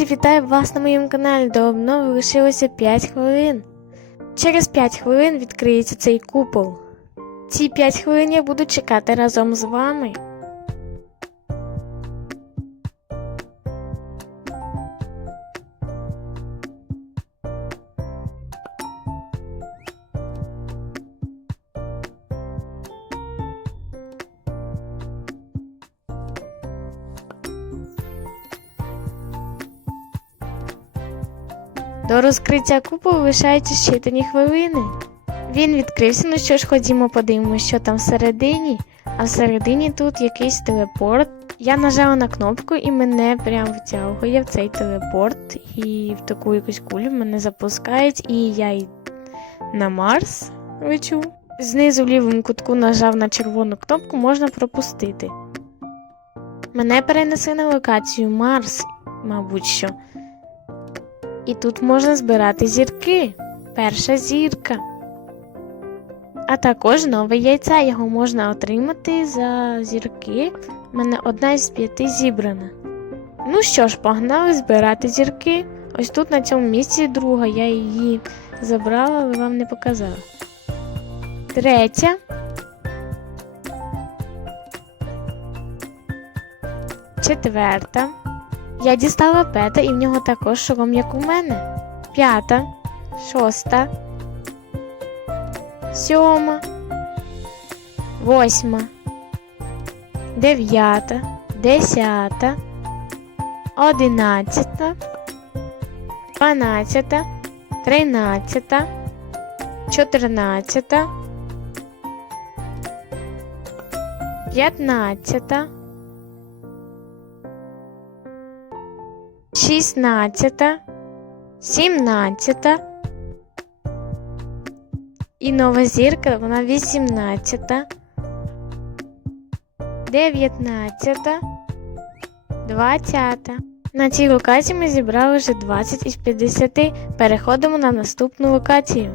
Друзі, вітаю вас на моєму каналі. До обнови лишилося 5 хвилин. Через 5 хвилин відкриється цей купол. Ці 5 хвилин я буду чекати разом з вами. До розкриття куполу лишаються щитані хвилини. Він відкрився, ну що ж, ходімо подивимося, що там всередині. А всередині тут якийсь телепорт. Я нажала на кнопку і мене прям втягує в цей телепорт. І в таку якусь кулю мене запускають, і я й на Марс лечу. Знизу в лівому кутку нажав на червону кнопку, можна пропустити. Мене перенесли на локацію Марс, мабуть що. І тут можна збирати зірки. Перша зірка. А також нове яйце. Його можна отримати за зірки. У мене одна із п'яти зібрана. Ну що ж, погнали збирати зірки. Ось тут на цьому місці друга. Я її забрала, але вам не показала. Третя. Четверта. Я дістала пета і в нього також шолом, як у мене. П'ята, шоста, сьома, восьма, дев'ята, десята, одинадцята, дванадцята, тринадцята, чотирнадцята, п'ятнадцята. Шістнадцята, сімнадцята. І нова зірка, вона вісімнадцята, дев'ятнадцята, двадцята. На цій локації ми зібрали вже 20 із 50. Переходимо на наступну локацію.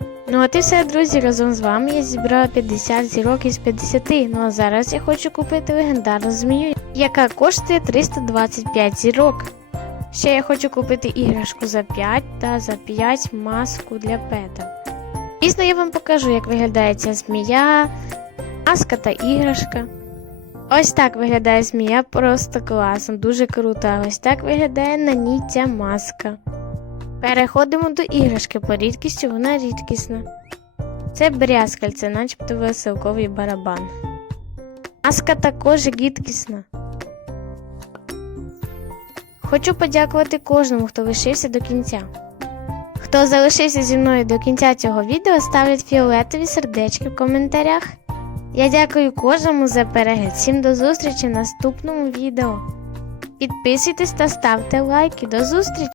Ну, от і все, друзі, разом з вами я зібрала 50 зірок із 50. Ну а зараз я хочу купити легендарну змію, яка коштує 325 зірок. Ще я хочу купити іграшку за 5 та за 5 маску для пета. Пізно я вам покажу, як виглядає ця змія, маска та іграшка. Ось так виглядає змія просто класно, дуже круто. Ось так виглядає на ній ця маска. Переходимо до іграшки по рідкістю, вона рідкісна. Це брязкальце, начебто веселковий барабан. Маска також рідкісна. Хочу подякувати кожному, хто лишився до кінця. Хто залишився зі мною до кінця цього відео, ставлять фіолетові сердечки в коментарях. Я дякую кожному за перегляд. Всім до зустрічі в наступному відео. Підписуйтесь та ставте лайки. До зустрічі!